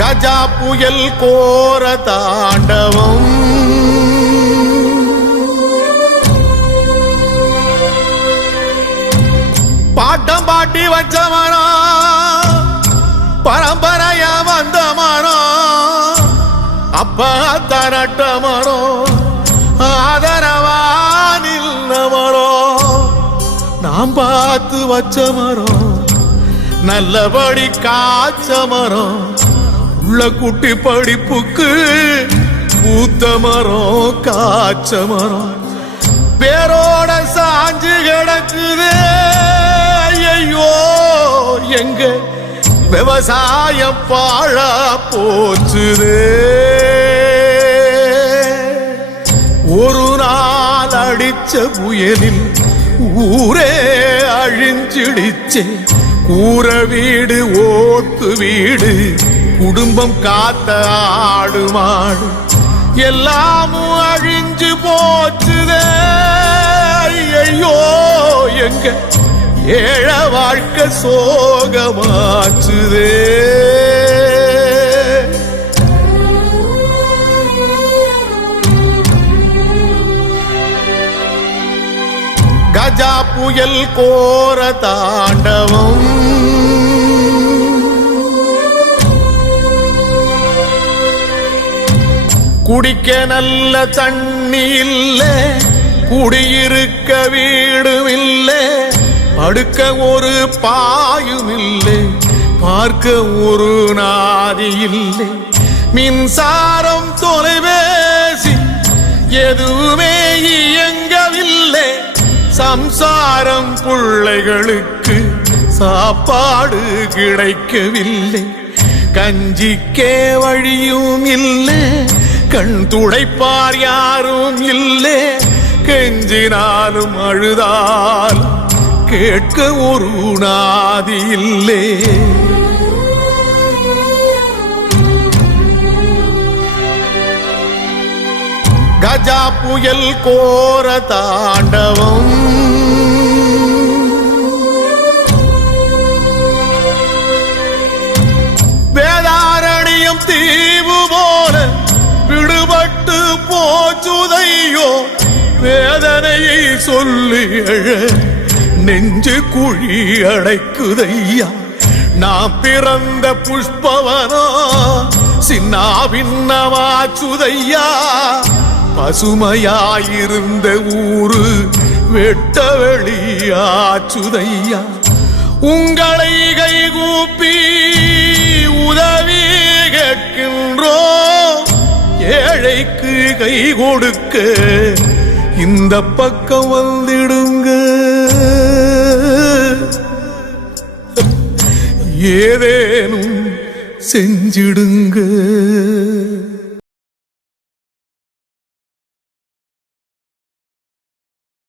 கஜா புயல் கோர தாண்டவம். பாட்டம் பாட்டி வச்சவனா மரம் பரம்பரையா வந்த மரம் அப்ப தரட்ட மரம் ஆதரவா நில்ல நாம் பார்த்து வச்ச மரம் நல்லபடி காய்ச்ச மரம் உள்ள குட்டி படிப்புக்கு பூத்த மரம் காய்ச்ச மரம். பேரோட சாஞ்சு கிடக்குது. ஐயோ எங்க விவசாயம் பாழ போச்சுது. ஒரு நாள் அடிச்ச புயலில் ஊரே அழிஞ்சிடிச்சே. கூற வீடு ஓட்டு வீடு குடும்பம் காத்த ஆடு மாடு எல்லாமும் அழிஞ்சு போச்சுதே. ஐயோ எங்க ஏழ வாழ்க்கை சோகமாச்சுதே. கஜா புயல் கோர தாண்ட குடிக்க நல்ல தண்ணி இல்ல குடியிருக்க வீடும் இல்ல படுக்க ஒரு பாயும் இல்லை பார்க்க ஒரு நாதி இல்லை மின்சாரம் தொலைபேசி எதுவுமே இயங்கவில்லை. சம்சாரம் பிள்ளைகளுக்கு சாப்பாடு கிடைக்கவில்லை. கஞ்சிக்கே வழியும் இல்லை கண் துடைப்பார் யாரும் இல்லே. கெஞ்சினாலும் அழுதால் கேட்க ஒரு நாதி இல்லே. கஜா புயல் கோர தாண்டவம். போச்சுதையோ வேதனையை சொல்லி எழ நெஞ்சு குழி அடைக்குதையா? நான் பிறந்த புஷ்பவனோ சின்னா சின்னாபின்னமாச்சுதையா? பசுமையாயிருந்த ஊரு வெட்ட வெளியாச்சுதையா உங்களை கைகூப்பி உதவி கேட்கின்றோம். ஏழைக்கு கை கொடுக்க இந்த பக்கம் வந்திடுங்க. ஏதேனும் செஞ்சிடுங்க.